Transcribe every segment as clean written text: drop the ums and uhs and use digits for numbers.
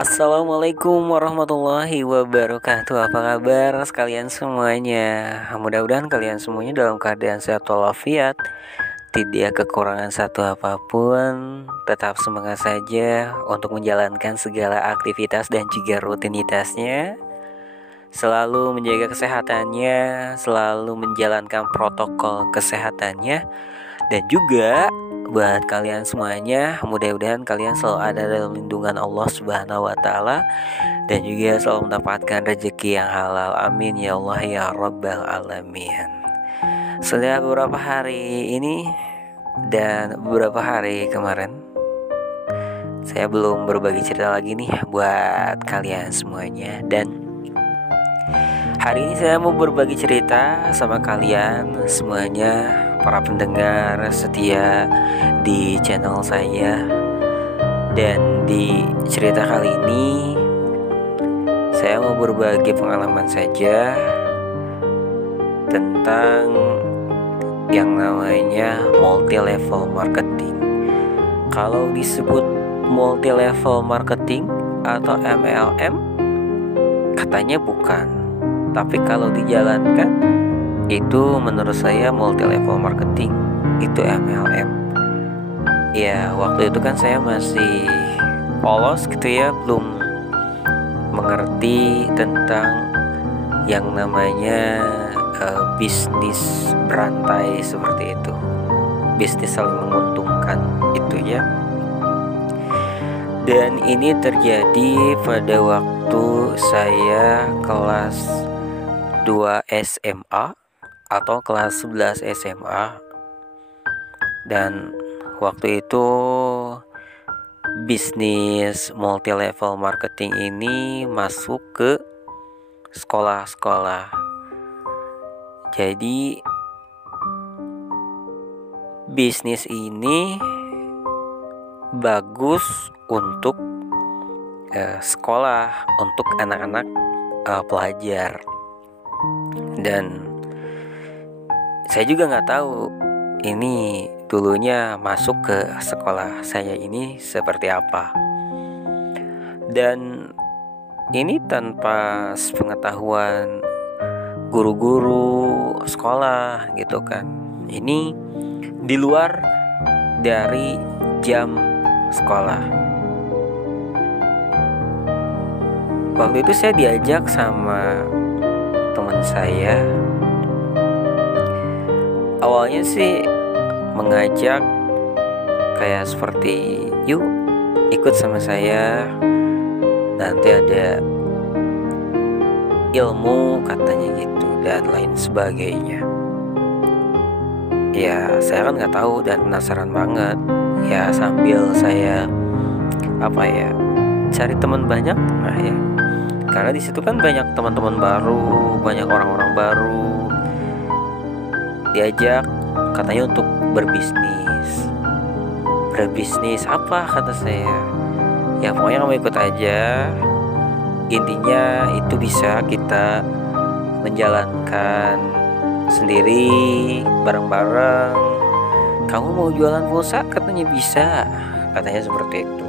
Assalamualaikum warahmatullahi wabarakatuh. Apa kabar sekalian semuanya? Mudah-mudahan kalian semuanya dalam keadaan sehat walafiat, tidak kekurangan satu apapun. Tetap semangat saja untuk menjalankan segala aktivitas dan juga rutinitasnya. Selalu menjaga kesehatannya, selalu menjalankan protokol kesehatannya. Dan juga buat kalian semuanya, mudah-mudahan kalian selalu ada dalam lindungan Allah Subhanahu wa taala dan juga selalu mendapatkan rezeki yang halal. Amin ya Allah ya rabbal alamin. Sudah beberapa hari ini dan beberapa hari kemarin saya belum berbagi cerita lagi nih buat kalian semuanya, dan hari ini saya mau berbagi cerita sama kalian semuanya, para pendengar setia di channel saya. Dan di cerita kali ini saya mau berbagi pengalaman saja tentang yang namanya multi level marketing. Kalau disebut multi level marketing atau MLM, katanya bukan. Tapi kalau dijalankan, itu menurut saya multi level marketing, itu MLM. Ya, waktu itu kan saya masih polos gitu ya, belum mengerti tentang yang namanya bisnis berantai seperti itu, bisnis saling menguntungkan itu ya. Dan ini terjadi pada waktu saya kelas 2 SMA atau kelas 11 SMA. Dan waktu itu bisnis multi level marketing ini masuk ke sekolah-sekolah. Jadi bisnis ini bagus untuk sekolah, untuk anak-anak pelajar. Dan saya juga nggak tahu ini dulunya masuk ke sekolah saya ini seperti apa. Dan ini tanpa sepengetahuan guru-guru sekolah gitu kan. Ini di luar dari jam sekolah. Waktu itu saya diajak sama teman saya. Awalnya sih mengajak kayak seperti, yuk ikut sama saya, nanti ada ilmu katanya gitu dan lain sebagainya. Ya saya kan nggak tahu dan penasaran banget. Ya sambil saya cari teman banyak, ya karena di situ kan banyak teman-teman baru, banyak orang-orang baru. Diajak katanya untuk berbisnis apa kata saya. Ya pokoknya kamu ikut aja, intinya itu bisa kita menjalankan sendiri bareng-bareng. Kamu mau jualan pulsa katanya bisa, katanya seperti itu.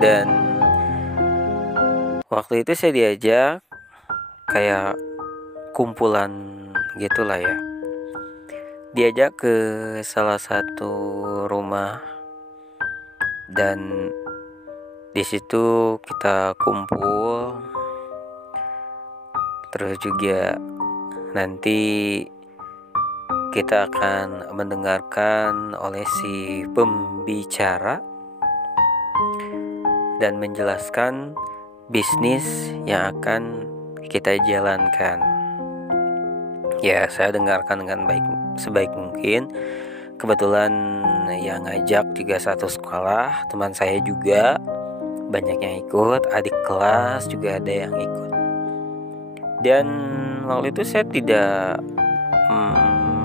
Dan waktu itu saya diajak kayak kumpulan gitulah ya, diajak ke salah satu rumah, dan di situ kita kumpul. Terus juga nanti kita akan mendengarkan oleh si pembicara dan menjelaskan bisnis yang akan kita jalankan. Ya saya dengarkan dengan sebaik mungkin. Kebetulan yang ngajak juga satu sekolah, teman saya juga banyak yang ikut, adik kelas juga ada yang ikut. Dan waktu itu saya tidak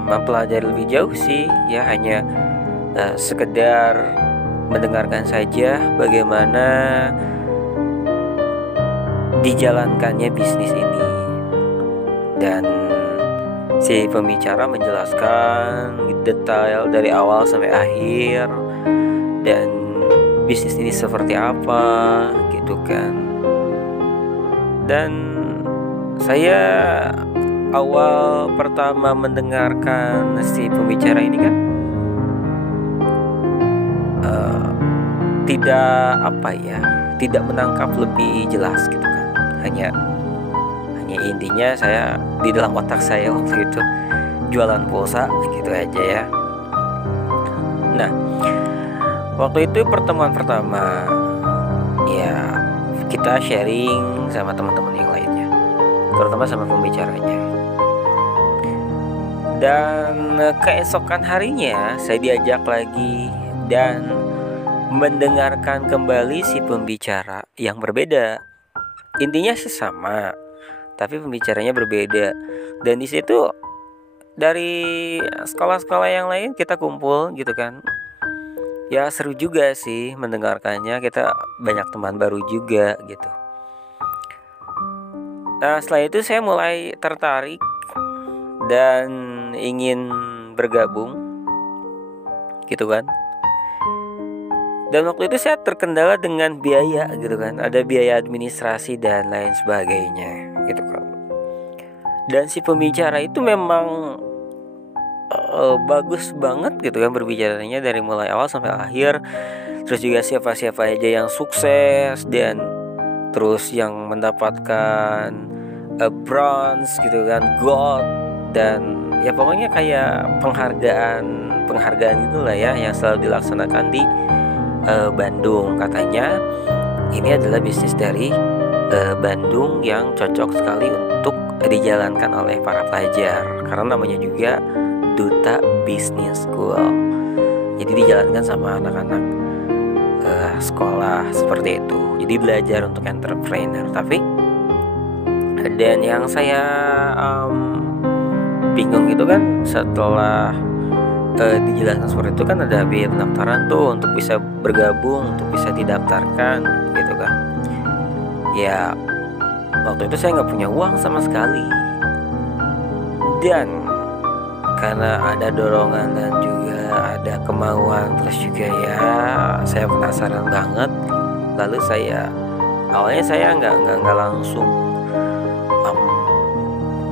mempelajari lebih jauh sih, ya hanya sekedar mendengarkan saja bagaimana dijalankannya bisnis ini. Dan si pembicara menjelaskan detail dari awal sampai akhir, dan bisnis ini seperti apa gitu kan. Dan saya awal pertama mendengarkan si pembicara ini kan tidak menangkap lebih jelas gitu kan. Hanya intinya saya di dalam otak saya waktu itu jualan pulsa gitu aja ya. Nah, waktu itu pertemuan pertama ya kita sharing sama teman-teman yang lainnya, terutama sama pembicaranya. Dan keesokan harinya saya diajak lagi dan mendengarkan kembali si pembicara yang berbeda. Intinya sih sama, tapi pembicaranya berbeda. Dan di situ dari sekolah-sekolah yang lain kita kumpul gitu kan. Ya seru juga sih mendengarkannya, kita banyak teman baru juga gitu. Nah setelah itu saya mulai tertarik dan ingin bergabung gitu kan. Dan waktu itu saya terkendala dengan biaya gitu kan, ada biaya administrasi dan lain sebagainya gitu kan. Dan si pembicara itu memang bagus banget gitu kan berbicaranya dari mulai awal sampai akhir. Terus juga siapa-siapa aja yang sukses dan terus yang mendapatkan bronze gitu kan, gold, dan ya pokoknya kayak penghargaan itulah ya yang selalu dilaksanakan di Bandung. Katanya ini adalah bisnis dari Bandung yang cocok sekali untuk dijalankan oleh para pelajar karena namanya juga Duta Business School. Jadi dijalankan sama anak-anak sekolah seperti itu. Jadi belajar untuk entrepreneur. Tapi dan yang saya bingung gitu kan, setelah dijelaskan seperti itu kan ada biaya pendaftaran tuh untuk bisa bergabung, untuk bisa didaftarkan gitu kan. Ya waktu itu saya nggak punya uang sama sekali, dan karena ada dorongan dan juga ada kemauan, terus juga ya saya penasaran banget. Lalu awalnya saya nggak langsung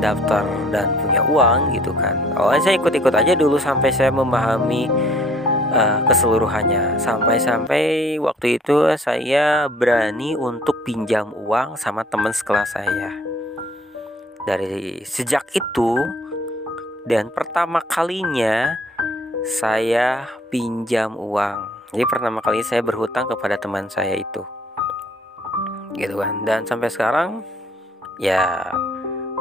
daftar dan punya uang gitu kan. Awalnya saya ikut-ikut aja dulu sampai saya memahami keseluruhannya. Sampai waktu itu saya berani untuk pinjam uang sama teman sekelas saya. Dari sejak itu, dan pertama kalinya saya pinjam uang. Jadi pertama kali saya berhutang kepada teman saya itu gitu kan. Dan sampai sekarang ya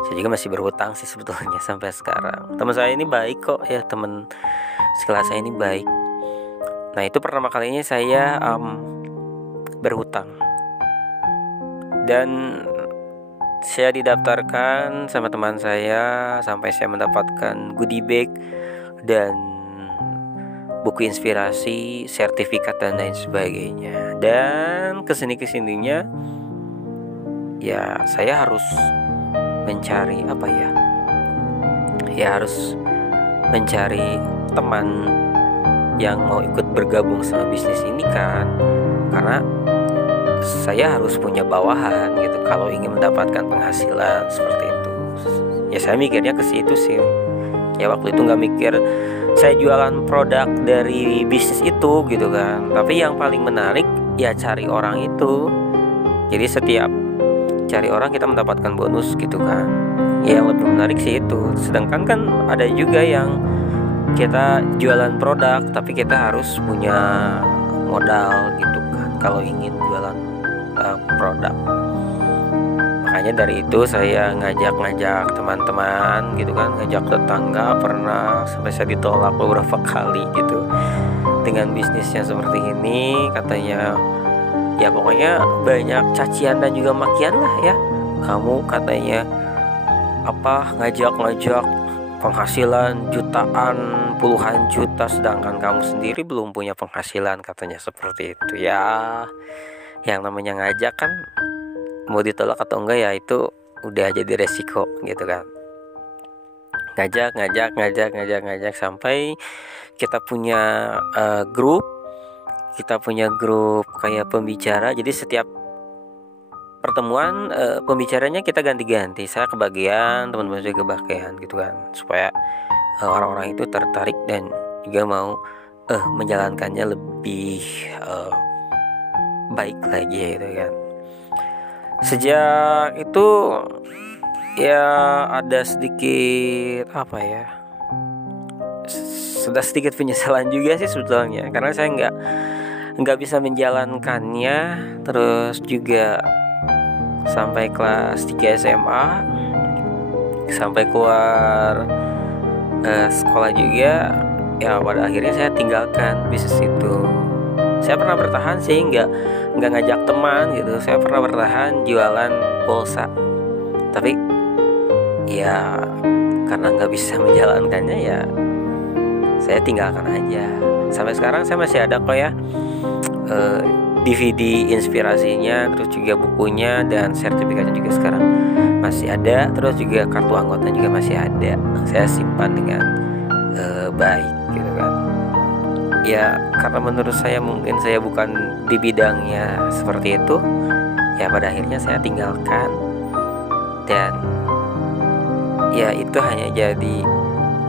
saya juga masih berhutang sih sebetulnya sampai sekarang. Teman saya ini baik kok ya, teman sekelas saya ini baik. Nah itu pertama kalinya saya berhutang, dan saya didaftarkan sama teman saya sampai saya mendapatkan goodie bag dan buku inspirasi, sertifikat dan lain sebagainya. Dan kesininya ya saya harus mencari harus mencari teman yang mau ikut bergabung sama bisnis ini kan, karena saya harus punya bawahan gitu kalau ingin mendapatkan penghasilan seperti itu. Ya saya mikirnya ke situ sih. Ya waktu itu nggak mikir saya jualan produk dari bisnis itu gitu kan. Tapi yang paling menarik ya cari orang itu. Jadi setiap cari orang kita mendapatkan bonus gitu kan. Ya yang lebih menarik sih itu. Sedangkan kan ada juga yang kita jualan produk tapi kita harus punya modal gitu kan kalau ingin jualan produk. Makanya dari itu saya ngajak teman-teman gitu kan, ngajak tetangga. Pernah sampai saya ditolak beberapa kali gitu dengan bisnisnya seperti ini. Katanya ya pokoknya banyak cacian dan juga makian lah ya. Kamu katanya ngajak penghasilan jutaan, puluhan juta, sedangkan kamu sendiri belum punya penghasilan, katanya seperti itu ya. Yang namanya ngajak kan mau ditolak atau enggak ya itu udah jadi resiko gitu kan. Ngajak sampai kita punya grup, kita punya grup kayak pembicara. Jadi setiap pertemuan pembicaranya kita ganti-ganti. Saya kebagian, teman-teman juga kebagian gitu kan, supaya orang-orang itu tertarik dan juga mau menjalankannya lebih baik lagi gitu kan. Sejak itu ya ada sedikit sudah sedikit penyesalan juga sih sebetulnya, karena saya nggak bisa menjalankannya. Terus juga sampai kelas 3 SMA, sampai keluar sekolah juga, ya pada akhirnya saya tinggalkan bisnis itu. Saya pernah bertahan sih, nggak ngajak teman gitu. Saya pernah bertahan jualan pulsa, tapi ya karena nggak bisa menjalankannya, ya saya tinggalkan aja. Sampai sekarang saya masih ada kok ya DVD inspirasinya, terus juga bukunya dan sertifikatnya juga sekarang masih ada. Terus juga kartu anggota juga masih ada, saya simpan dengan baik gitu kan. Ya karena menurut saya mungkin saya bukan di bidangnya seperti itu, ya pada akhirnya saya tinggalkan. Dan ya itu hanya jadi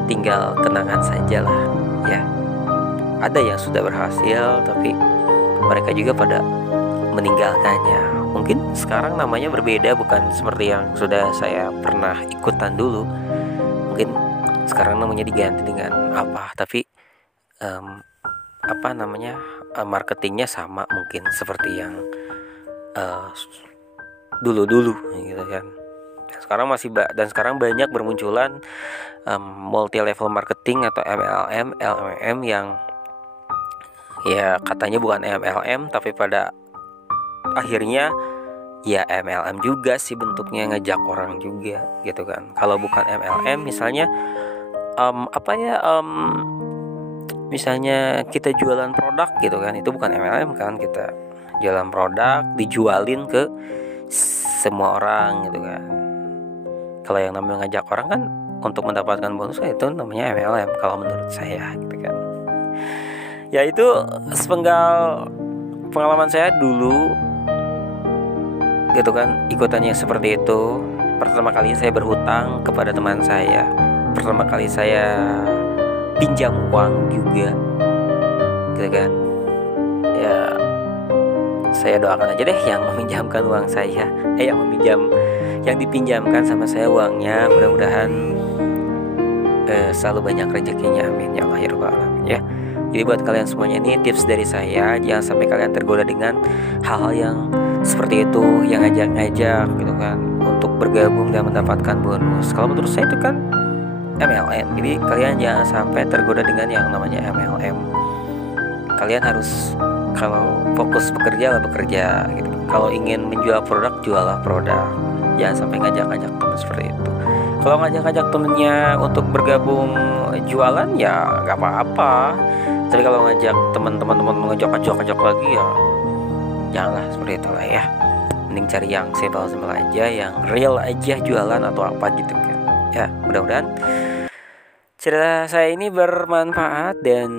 tinggal kenangan saja lah ya. Ada yang sudah berhasil, tapi mereka juga pada meninggalkannya. Mungkin sekarang namanya berbeda, bukan seperti yang sudah saya pernah ikutan dulu. Mungkin sekarang namanya diganti dengan apa, tapi marketingnya sama mungkin seperti yang dulu-dulu gitu kan. Dan sekarang banyak bermunculan multi level marketing atau MLM, LMM yang ya katanya bukan MLM, tapi pada akhirnya ya MLM juga sih bentuknya, ngajak orang juga gitu kan. Kalau bukan MLM misalnya misalnya kita jualan produk gitu kan, itu bukan MLM kan. Kita jualan produk dijualin ke semua orang gitu kan. Kalau yang namanya ngajak orang kan untuk mendapatkan bonus, itu namanya MLM kalau menurut saya gitu kan. Ya itu sepenggal pengalaman saya dulu gitu kan, ikutannya seperti itu. Pertama kali saya berhutang kepada teman saya, pertama kali saya pinjam uang juga gitu kan. Ya saya doakan aja deh yang meminjamkan uang saya, yang dipinjamkan sama saya uangnya, mudah-mudahan selalu banyak rezekinya, amin ya Allah ya rabbal alamin ya. Jadi buat kalian semuanya, ini tips dari saya, jangan sampai kalian tergoda dengan hal-hal yang seperti itu, yang ngajak-ngajak gitu kan untuk bergabung dan mendapatkan bonus. Kalau menurut saya itu kan MLM. Jadi kalian jangan sampai tergoda dengan yang namanya MLM. Kalian harus, kalau fokus bekerja lah bekerja gitu. Kalau ingin menjual produk, jualah produk. Jangan sampai ngajak-ngajak teman seperti itu. Kalau ngajak-ngajak temennya untuk bergabung jualan ya nggak apa-apa. Tapi kalau ngajak teman-teman ngajak lagi ya janganlah seperti itu lah ya. Mending cari yang simpel aja, yang real aja jualan atau apa gitu kan. Ya mudah-mudahan cerita saya ini bermanfaat dan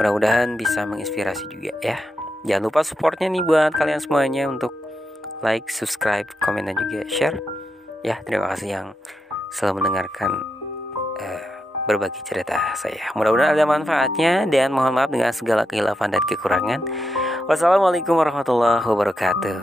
mudah-mudahan bisa menginspirasi juga ya. Jangan lupa supportnya nih buat kalian semuanya untuk like, subscribe, komen dan juga share. Ya terima kasih yang selalu mendengarkan berbagi cerita saya. Mudah-mudahan ada manfaatnya dan mohon maaf dengan segala kehilafan dan kekurangan. Wassalamualaikum warahmatullahi wabarakatuh.